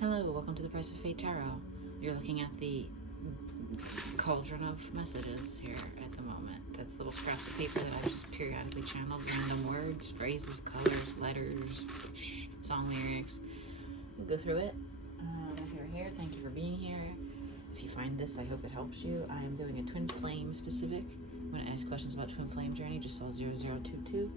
Hello, welcome to the Price of Fate Tarot. You're looking at the cauldron of messages here at the moment. That's little scraps of paper that I've just periodically channeled, random words, phrases, colors, letters, song lyrics. We'll go through it. If you're here, thank you for being here. If you find this, I hope it helps you. I am doing a twin flame specific. I'm going to ask questions about twin flame journey. Just saw 0022.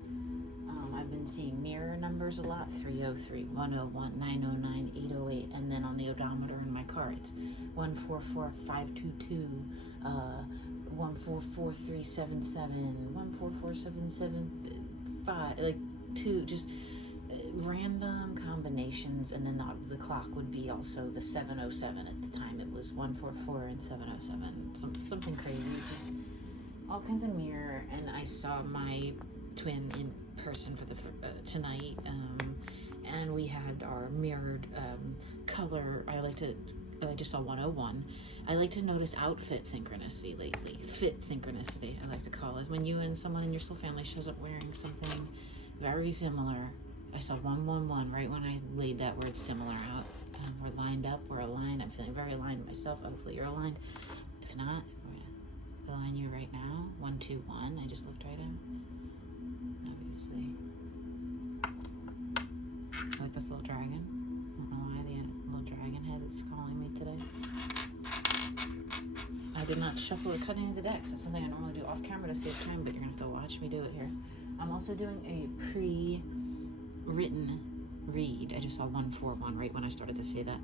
I've been seeing mirror numbers a lot, 303, 101, 909, 808, and then on the odometer in my car, it's 144522, 144377, 144775, like two, just random combinations, and then the clock would be also the 707 at the time. It was 144 and 707, something crazy, just all kinds of mirror, and I saw my twin in person for the tonight, and we had our mirrored color. I just saw 101. I like to notice outfit synchronicity lately. Fit synchronicity, I like to call it. When you and someone in your soul family shows up wearing something very similar. I saw 111 right when I laid that word similar out. We're lined up, we're aligned. I'm feeling very aligned myself. Hopefully you're aligned. If not, we're gonna align you right now. 121. I just looked right out. Obviously. I like this little dragon. I don't know why the little dragon head is calling me today. I did not shuffle or cut any of the decks. That's something I normally do off camera to save time, but you're gonna have to watch me do it here. I'm also doing a pre-written read. I just saw 141 right when I started to say that.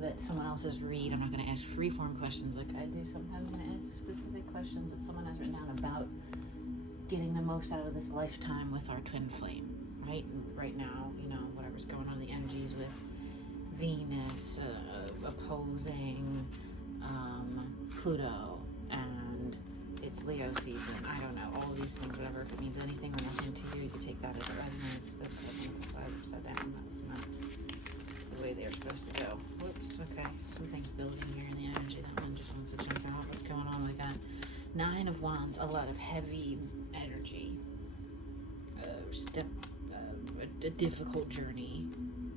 That someone else's read. I'm not gonna ask free-form questions like I do sometimes. I'm gonna ask specific questions that someone has written down about getting the most out of this lifetime with our twin flame, right now, you know, whatever's going on, the energies with Venus opposing Pluto, and it's Leo season. I don't know, all these things, whatever. If it means anything or nothing to you, you can take that as it resonates. This person with the slide upside down. That was not the way they were supposed to go. Whoops, okay. Something's building here in the energy. That one just wants to jump out. What's going on with that? 9 of Wands, a lot of heavy energy. A difficult journey.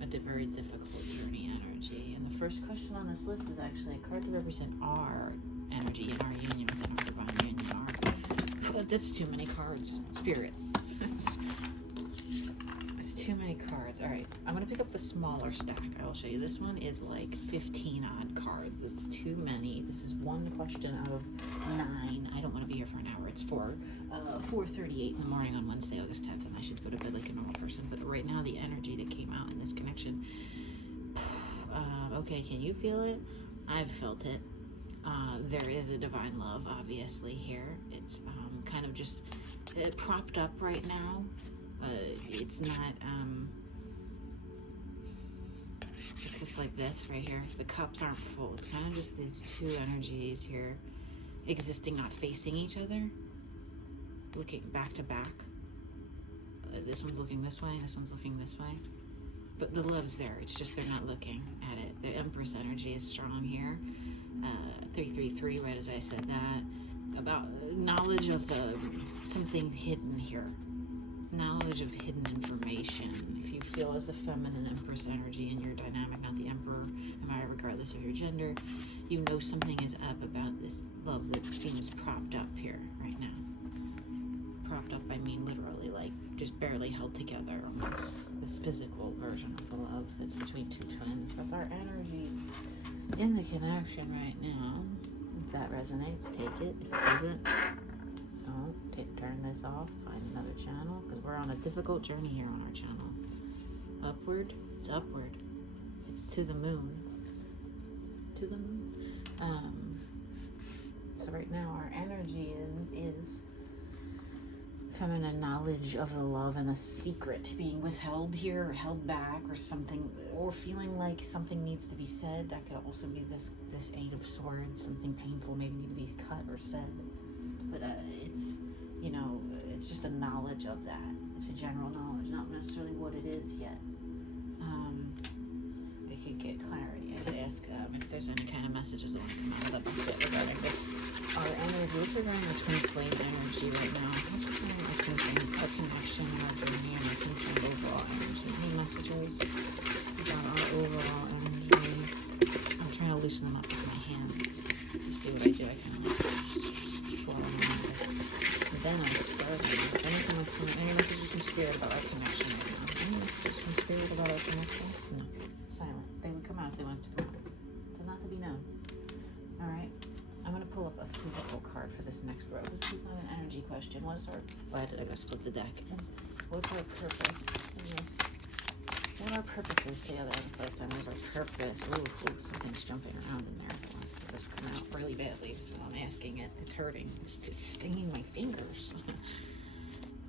A very difficult journey energy. And the first question on this list is actually a card to represent our energy and our union within our divine union. That's too many cards. Spirit. It's too many cards. All right, I'm gonna pick up the smaller stack. I will show you. This one is like 15 odd cards. That's too many. This is one question out of 9. I don't want to be here for an hour. It's 4:38 in the morning on Wednesday, August 10th, and I should go to bed like a normal person. But right now, the energy that came out in this connection. Okay, can you feel it? I've felt it. There is a divine love, obviously, here. It's kind of just propped up right now. It's not, it's just like this right here. The cups aren't full. It's kind of just these two energies here existing, not facing each other, looking back to back. This one's looking this way, this one's looking this way. But the love's there. It's just they're not looking at it. The Empress energy is strong here. 333, right as I said that. About knowledge of something hidden here. Knowledge of hidden information. If you feel as the feminine Empress energy in your dynamic, not the Emperor, no matter regardless of your gender, you know something is up about this love that seems propped up here right now. Propped up, I mean literally, like just barely held together almost. This physical version of the love that's between two twins. That's our energy in the connection right now. If that resonates, take it. If it doesn't, don't. Turn this off, find another channel, because we're on a difficult journey here on our channel. Upward, it's upward. It's to the moon. To the moon. So right now our energy is feminine knowledge of the love and the secret being withheld here, or held back, or something, or feeling like something needs to be said. That could also be this 8 of Swords, something painful maybe need to be cut or said. But it's, you know, it's just a knowledge of that. It's a general knowledge, not necessarily what it is yet. I could get clarity. I could ask if there's any kind of messages that want to come out of that regarding this. Our energy, we're going to twin flame energy right now. What's going on? A connection, our journey, and our twin flame overall energy. Any messages about our overall energy? loosen them up with my hand. You see what I do? I kind of like swallow them up. And then I start them. Anything that's coming, any messages from Spirit about our connection right now? Any messages from Spirit about our connection? No. Silent. They would come out if they wanted to come out. So not to be known. Alright. I'm going to pull up a physical card for this next row. This is not an energy question. What is our... Why did I gotta split the deck? What's our purpose in this? What our purpose is together in this lifetime. There's our purpose. Ooh, something's jumping around in there. It wants to just come out really badly. So I'm asking it. It's hurting. It's just stinging my fingers.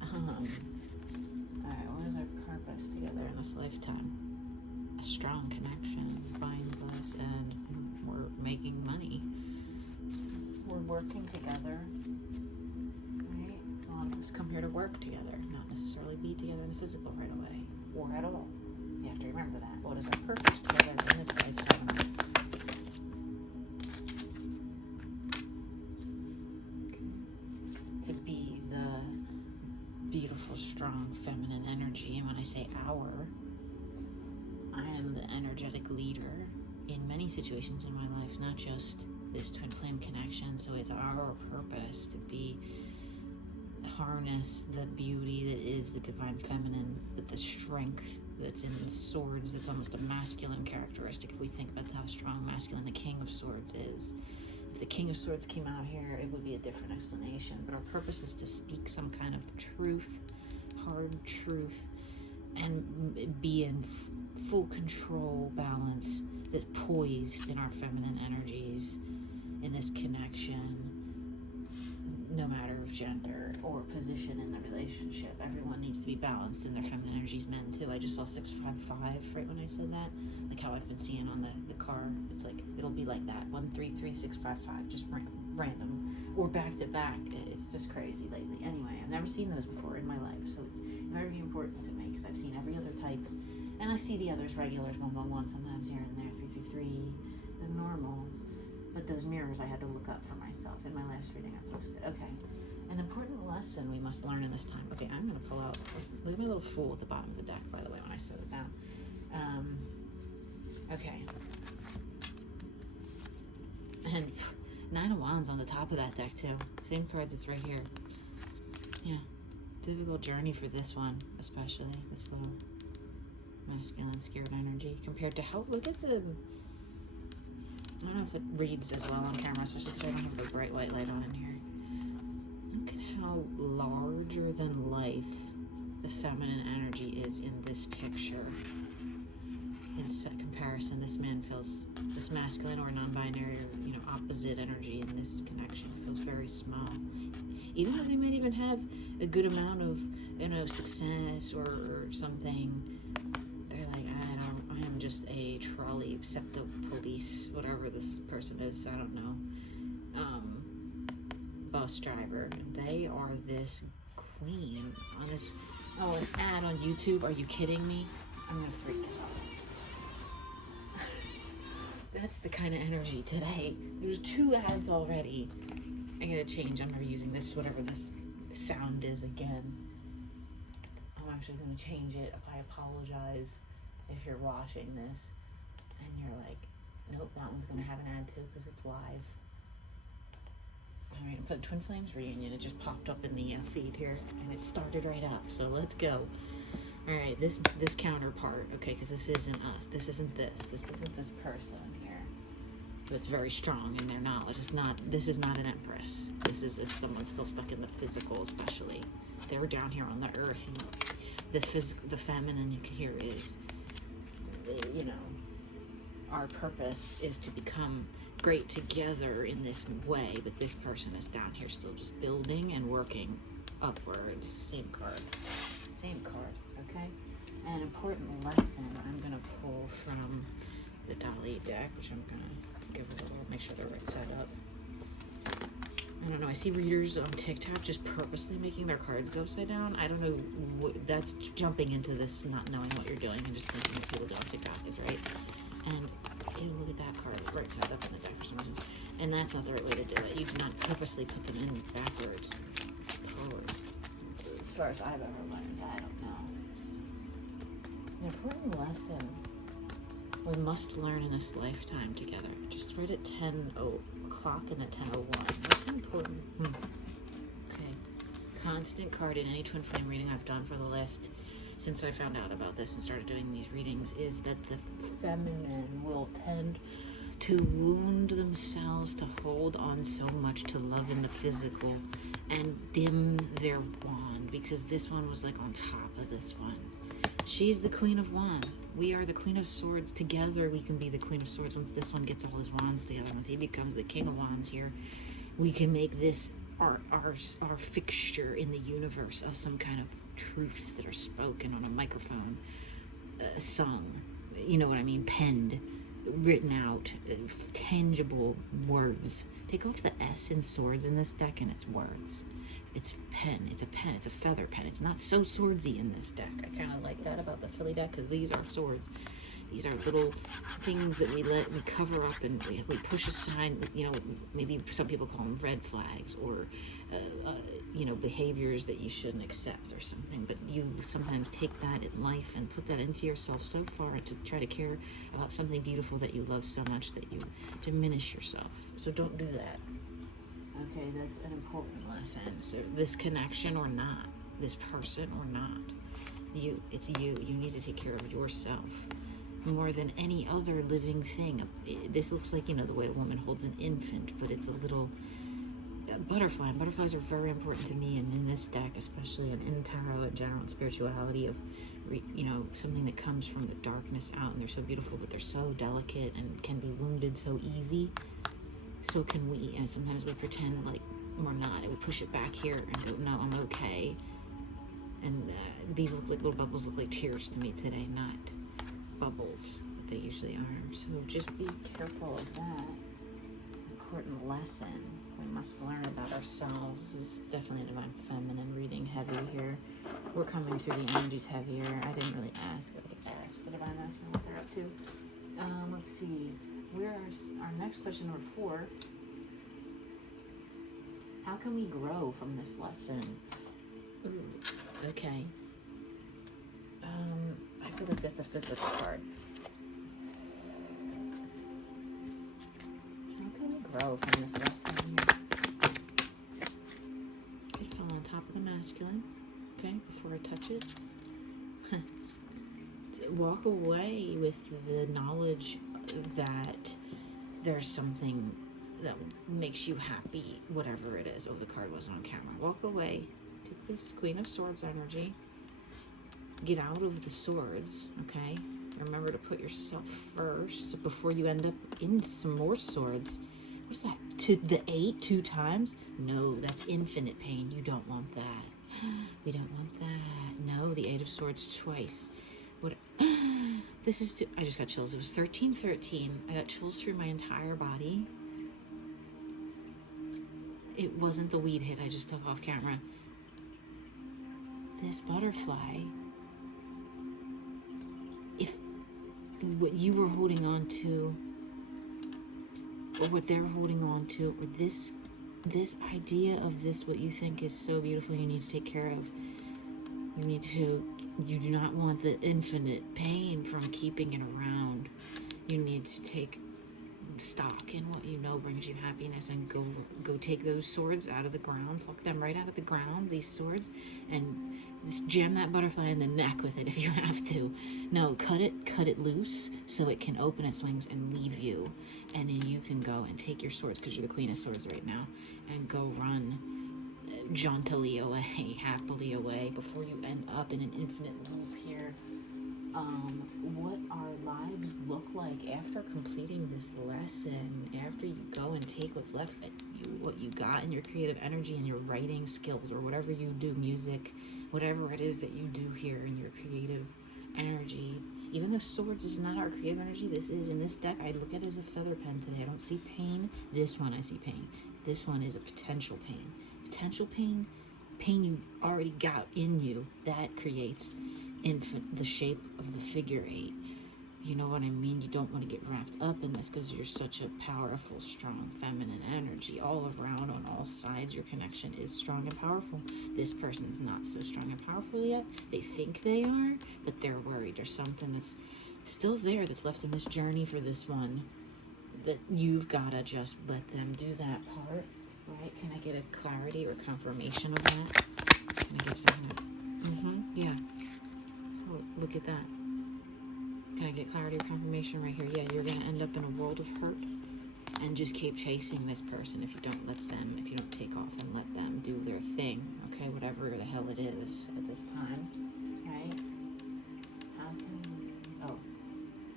Alright, what is our purpose together in this lifetime? A strong connection binds us, and we're making money. We're working together, right? A lot of us come here to work together, not necessarily be together in the physical right away, or at all. You have to remember that. What is our purpose together in this lifetime? To be the beautiful, strong, feminine energy. And when I say our, I am the energetic leader in many situations in my life, not just this twin flame connection. So it's our purpose to be harness the beauty that is the divine feminine, but the strength that's in swords, that's almost a masculine characteristic. If we think about how strong masculine the King of Swords is, if the King of Swords came out here, it would be a different explanation. But our purpose is to speak some kind of truth, hard truth, and be in full control, balance, that's poised in our feminine energies, in this connection, no matter of gender or position in the relationship. Everyone needs to be balanced in their feminine energies, men too. I just saw 655 right when I said that, like how I've been seeing on the car. It's like, it'll be like that, 133655, just random, or back to back. It's just crazy lately. Anyway, I've never seen those before in my life, so it's very important to me, because I've seen every other type, and I see the others, regulars, 111, sometimes here and there, 333, the normal. But those mirrors I had to look up for myself in my last reading I posted. Okay. An important lesson we must learn in this time. Okay, I'm going to pull out... Look at my little fool at the bottom of the deck, by the way, when I set it down. Okay. And Nine of Wands on the top of that deck, too. Same card that's right here. Yeah. Difficult journey for this one, especially. This little masculine, scared energy. Compared to how... Look at the... I don't know if it reads as well on camera, especially because I don't have the bright white light on in here. Look at how larger than life the feminine energy is in this picture. In set comparison, this man feels, this masculine or non-binary, opposite energy in this connection feels very small. Even though they might even have a good amount of, success or something, they're like, I am just a trolley, septo police, whatever this person is, I don't know, bus driver. They are this queen on this, an ad on YouTube. Are you kidding me? I'm gonna freak out. That's the kind of energy today. There's 2 ads already. I gotta change. I'm never using this, whatever this sound is again. I'm actually gonna change it. I apologize if you're watching this and you're like, nope, that one's gonna have an ad too because it's live. Alright, I put Twin Flames Reunion. It just popped up in the feed here and it started right up, so let's go. Alright, this counterpart, okay, because this isn't us. This isn't this person here. That's very strong in their knowledge. This is not an empress. This is someone still stuck in the physical, especially. They were down here on the earth. The feminine you can hear is, our purpose is to become great together in this way, but this person is down here still just building and working upwards. Same card, okay? An important lesson I'm gonna pull from the Dali deck, which I'm gonna give a little, make sure they're right side up. I don't know, I see readers on TikTok just purposely making their cards go upside down. I don't know, that's jumping into this not knowing what you're doing and just thinking that people do on TikTok is right. And ew, look at that card, right side up in the deck for some reason. And that's not the right way to do it. You do not purposely put them in backwards, forwards. As far as I've ever learned, I don't know. An important lesson We must learn in this lifetime together. Just right at 10 o'clock and at 10:01. That's important. Okay. Constant card in any twin flame reading I've done for the last, since I found out about this and started doing these readings, is that the feminine will tend to wound themselves, to hold on so much to love in the physical and dim their wand, because this one was like on top of this one. She's the Queen of Wands. We are the Queen of Swords. Together we can be the Queen of Swords. Once this one gets all his wands together, once he becomes the King of Wands here, we can make this our fixture in the universe of some kind of truths that are spoken on a microphone, sung, you know what I mean, penned, written out, tangible words. Take off the S in swords in this deck and it's words. It's pen, it's a pen, it's a feather pen. It's not so swordsy in this deck. I kind of like that about the Philly deck, because these are swords. These are little things that we cover up and we push aside, you know, maybe some people call them red flags, or, you know, behaviors that you shouldn't accept or something. But you sometimes take that in life and put that into yourself so far to try to care about something beautiful that you love so much that you diminish yourself. So don't do that. Okay, that's an important lesson. So this connection or not, this person or not, it's you. You need to take care of yourself more than any other living thing. This looks like, you know, the way a woman holds an infant, but it's a little butterfly. And butterflies are very important to me, and in this deck, especially, and in tarot in general, and spirituality, of, you know, something that comes from the darkness out, and they're so beautiful, but they're so delicate and can be wounded so easy. So can we, and sometimes we pretend like we're not, and we push it back here and go, no, I'm okay. And these look like little bubbles, look like tears to me today, not bubbles, but they usually are. So just be careful of that. Important lesson we must learn about ourselves. This is definitely a divine feminine reading, heavy here. We're coming through the energies heavier. I didn't really ask. I could ask the divine masculine what they're up to. Let's see. Where our next question, number 4. How can we grow from this lesson? Ooh, okay. I feel like that's a physical card. How can we grow from this lesson here? It fell on top of the masculine. Okay, before I touch it. Walk away with the knowledge that there's something that makes you happy, whatever it is. Oh, the card wasn't on camera. Walk away. Take this Queen of Swords energy. Get out of the swords, okay? Remember to put yourself first before you end up in some more swords. What's that? To the 8 2 times? No, that's infinite pain. You don't want that. We don't want that. No, the 8 of Swords twice. What? This is, I just got chills. It was 1313. I got chills through my entire body. It wasn't the weed hit I just took off camera. This butterfly, if what you were holding on to, or what they're holding on to, or this idea of this, what you think is so beautiful, you need to take care of. You do not want the infinite pain from keeping it around. You need to take stock in what you know brings you happiness, and go take those swords out of the ground, pluck them right out of the ground, these swords, and just jam that butterfly in the neck with it if you have to. No, cut it loose so it can open its wings and leave you, and then you can go and take your swords, because you're the Queen of Swords right now, and go run jauntily away, happily away, before you end up in an infinite loop here. What our lives look like after completing this lesson, after you go and take what's left, what you got in your creative energy and your writing skills, or whatever you do, music, whatever it is that you do here in your creative energy. Even though swords is not our creative energy, this is, in this deck, I look at it as a feather pen today. I don't see pain. This one I see pain. This one is a potential pain. Potential pain you already got in you, that creates the shape of the figure 8. You know what I mean? You don't want to get wrapped up in this, because you're such a powerful, strong, feminine energy all around, on all sides. Your connection is strong and powerful. This person's not so strong and powerful yet. They think they are, but they're worried. There's something that's still there that's left in this journey for this one, that you've got to just let them do that part, right? Can I get a clarity or confirmation of that? Can I get some? Yeah. Oh, look at that. Can I get clarity or confirmation right here? Yeah, you're going to end up in a world of hurt and just keep chasing this person if you don't let them, if you don't take off and let them do their thing, okay? Whatever the hell it is at this time, right? How can, oh,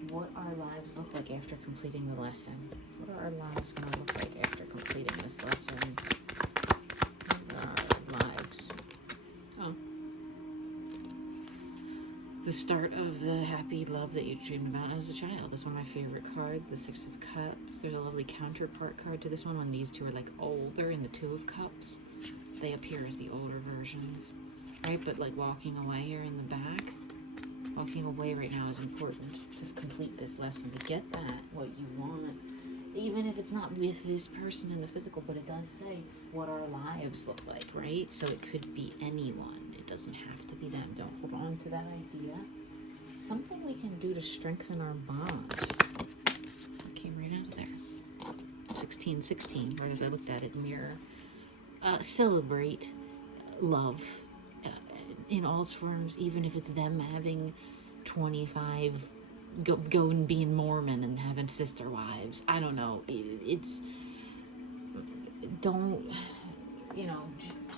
what our lives look like after completing the lesson? What are our lives going to look like after completing this lesson? What are our lives? Oh. The start of the happy love that you dreamed about as a child. That's one of my favorite cards, the Six of Cups. There's a lovely counterpart card to this one when these two are like older in the Two of Cups. They appear as the older versions, right? But like walking away here in the back, walking away right now is important to complete this lesson, to get that, what you want. Even if it's not with this person in the physical, but it does say what our lives look like, right? So it could be anyone. It doesn't have to be them. Don't hold on to that idea. Something we can do to strengthen our bond. It came right out of there. 1616, right as I looked at it, mirror. Celebrate love in all its forms, even if it's them having 25, go and being Mormon and having sister wives. I don't know. Don't,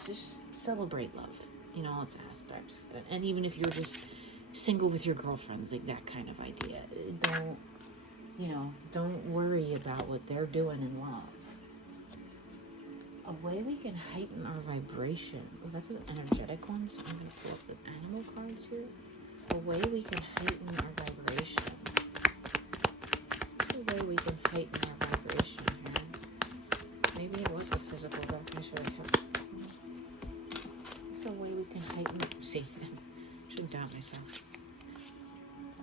just celebrate love in all its aspects. And even if you're just single with your girlfriends, like that kind of idea. Don't worry about what they're doing in love. A way we can heighten our vibration. Oh, that's an energetic one, so I'm going to pull up the animal cards here. A way we can heighten our vibration. What's a way we can heighten our vibration here? Maybe it was the physical death I should have kept. What's a way we can heighten... See, I should doubt myself.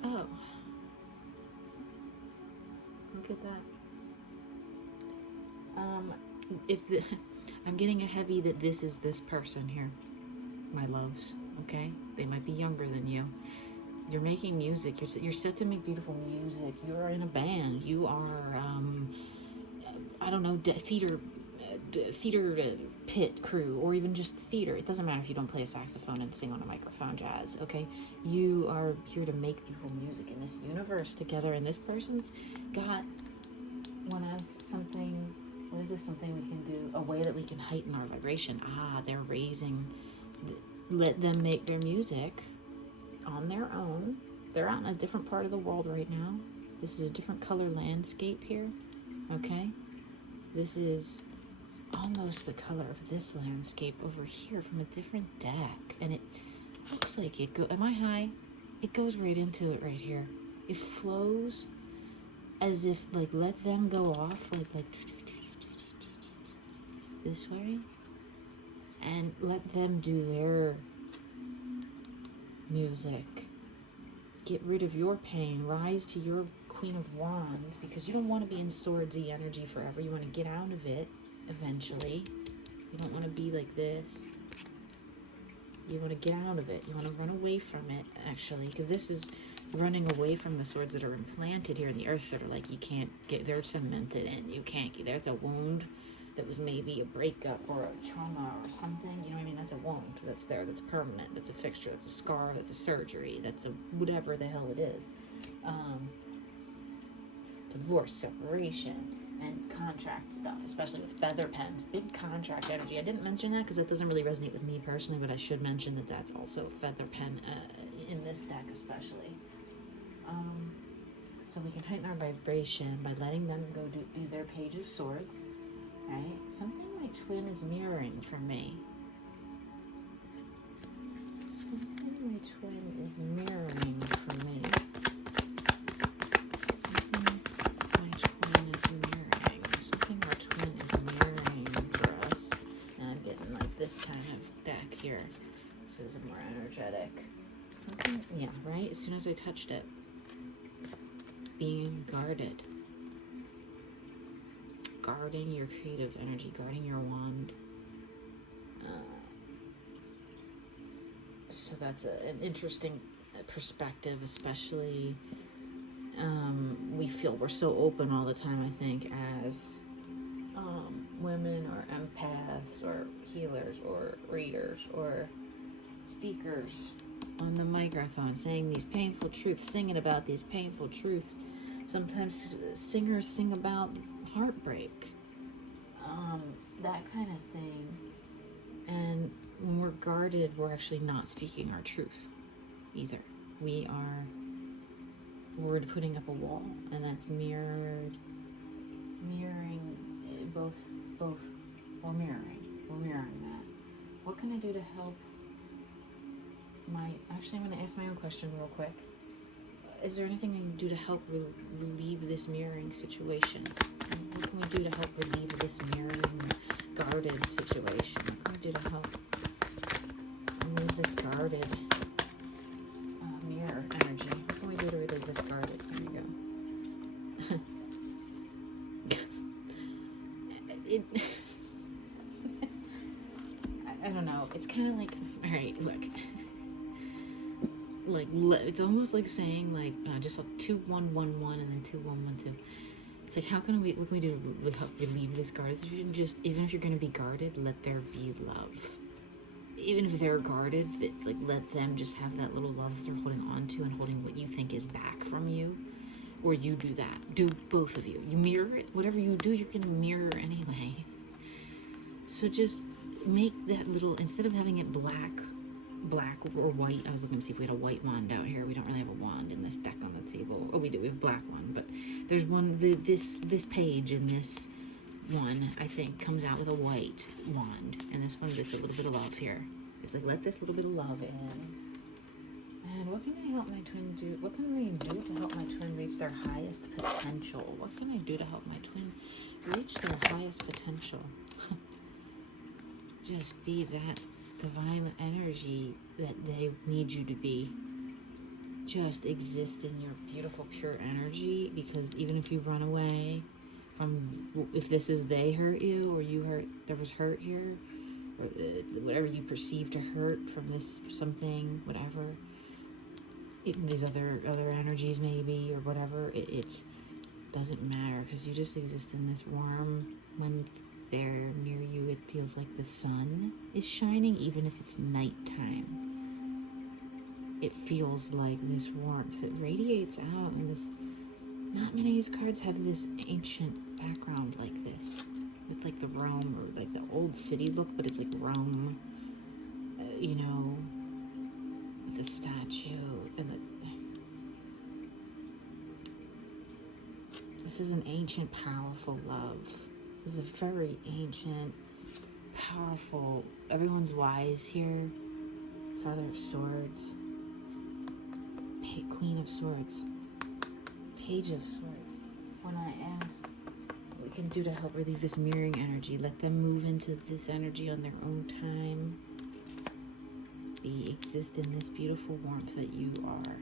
Oh. Look at that. I'm getting a heavy that this is this person here, my loves, okay? They might be younger than you. You're making music. You're set to make beautiful music. You're in a band. You are, I don't know, theater pit crew, or even just theater. It doesn't matter if you don't play a saxophone and sing on a microphone, jazz, okay? You are here to make beautiful music in this universe together, and this person's got one as something. What is this? Something we can do, a way that we can heighten our vibration. They're raising, let them make their music on their own. They're out in a different part of the world right now. This is a different color landscape here, okay? This is almost the color of this landscape over here from a different deck. And it looks like it goes, am I high? It goes right into it right here. It flows as if, like, let them go off, like this way, and let them do their music. Get rid of your pain. Rise to your Queen of Wands, because you don't want to be in swordsy energy forever. You want to get out of it eventually. You don't want to be like this. You want to get out of it. You want to run away from it, actually, because this is running away from the swords that are implanted here in the earth that are like, you can't get, they're cemented in. You can't get, there's a wound that was maybe a breakup or a trauma or something, you know what I mean? That's a wound that's there, that's permanent, that's a fixture, that's a scar, that's a surgery, that's a whatever the hell it is. Divorce, separation, and contract stuff, especially with feather pens, big contract energy. I didn't mention that because that doesn't really resonate with me personally, but I should mention that that's also feather pen in this deck especially. So we can heighten our vibration by letting them go do their Page of Swords. Right? Something my twin is mirroring for me. Something my twin is mirroring for me. Something my twin is mirroring for us. And I'm getting like this kind of deck here. This is more energetic. Something, yeah, right? As soon as I touched it. Being guarded. Guarding your creative energy, guarding your wand. So that's an interesting perspective, especially we feel we're so open all the time, I think, as women or empaths or healers or readers or speakers on the microphone, saying these painful truths, singing about these painful truths. Sometimes singers sing about heartbreak, that kind of thing. And when we're guarded, we're actually not speaking our truth either. We're putting up a wall, and that's mirroring both. We're mirroring that. What can I do to help actually, I'm going to ask my own question real quick. Is there anything I can do to help relieve this mirroring situation? What can we do to help relieve this mirroring guarded situation? What can we do to help relieve this guarded mirror energy? What can we do to relieve this guarded? There you go. I don't know. It's kind of like, all right, look. Like, it's almost like saying, like, just 2111 and then 2112. It's like, what can we do to help relieve this guarded situation? Just, even if you're going to be guarded, let there be love. Even if they're guarded, it's like, let them just have that little love that they're holding on to and holding what you think is back from you. Or you do that. Do both of you. You mirror it. Whatever you do, you're going to mirror anyway. So just make that little, instead of having it black or white. I was looking to see if we had a white wand out here. We don't really have a wand in this deck on the table. Oh, we do. We have a black one, but there's one. This page in this one, I think, comes out with a white wand, and this one gets a little bit of love here. It's like, let this little bit of love in. And what can I help my twin do? What can we do to help my twin reach their highest potential? What can I do to help my twin reach their highest potential? Just be that divine energy that they need you to be. Just exist in your beautiful pure energy, because even if you run away from, if this is they hurt you or you hurt, there was hurt here, or whatever you perceive to hurt from this something, whatever, these other energies maybe, or whatever, it doesn't matter, because you just exist in this warm, when they're near you, it feels like the sun is shining, even if it's nighttime. It feels like this warmth. It radiates out, and this. Not many of these cards have this ancient background like this, with like the Rome or like the old city look, but it's like Rome, you know, with the statue and the. This is an ancient, powerful love. This is a very ancient, powerful, everyone's wise here. Father of Swords, Queen of Swords, Page of Swords. When I asked what we can do to help relieve this mirroring energy, let them move into this energy on their own time. Exist in this beautiful warmth that you are.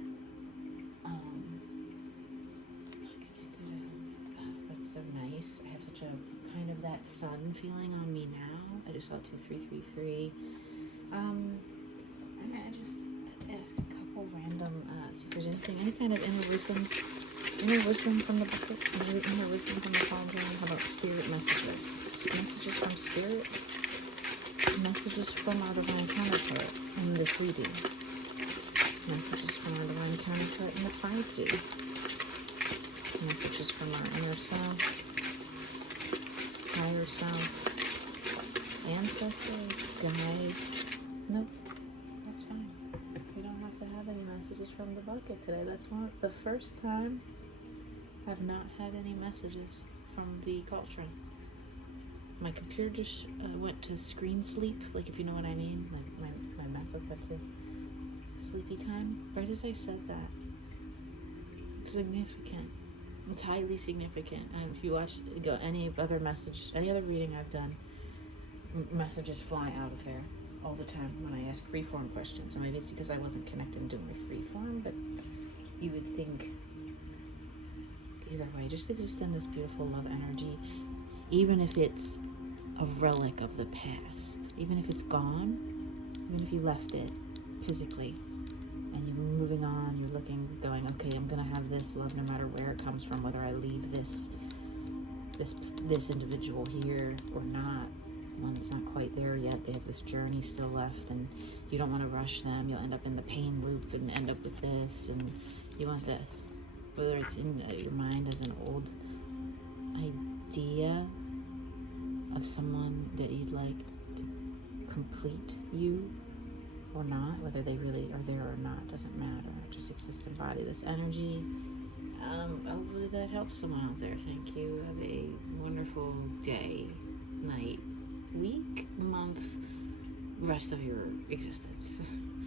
That's so nice. I have such a kind of that sun feeling on me now. I just saw 2333. And I just ask a couple random, see if there's anything, any kind of inner wisdom from the book, inner wisdom from the palm reading. How about spirit messages? Messages from spirit, messages from our divine counterpart in the 3D, messages from our divine counterpart in the 5D, messages from our inner self, higher self, ancestors, guides. Nope, that's fine. We don't have to have any messages from the bucket today. That's the first time I've not had any messages from the cauldron. My computer just went to screen sleep, like, if you know what I mean. Like my MacBook went to sleepy time right as I said that. It's significant. It's highly significant. And if you any other reading I've done, messages fly out of there all the time when I ask freeform questions. So maybe it's because I wasn't connected doing my freeform, but you would think either way, just exist in this beautiful love energy, even if it's a relic of the past, even if it's gone, even if you left it physically and you're moving on, you're looking, going, okay, I'm gonna have this love no matter where it comes from, whether I leave this individual here or not. When it's not quite there yet, they have this journey still left, and you don't want to rush them. You'll end up in the pain loop and end up with this, and you want this. Whether it's in your mind as an old idea of someone that you'd like to complete you or not, whether they really are there or not, doesn't matter. Just exist, embody this energy. Hopefully that helps someone out there. Thank you. Have a wonderful day, night, week, month, rest of your existence.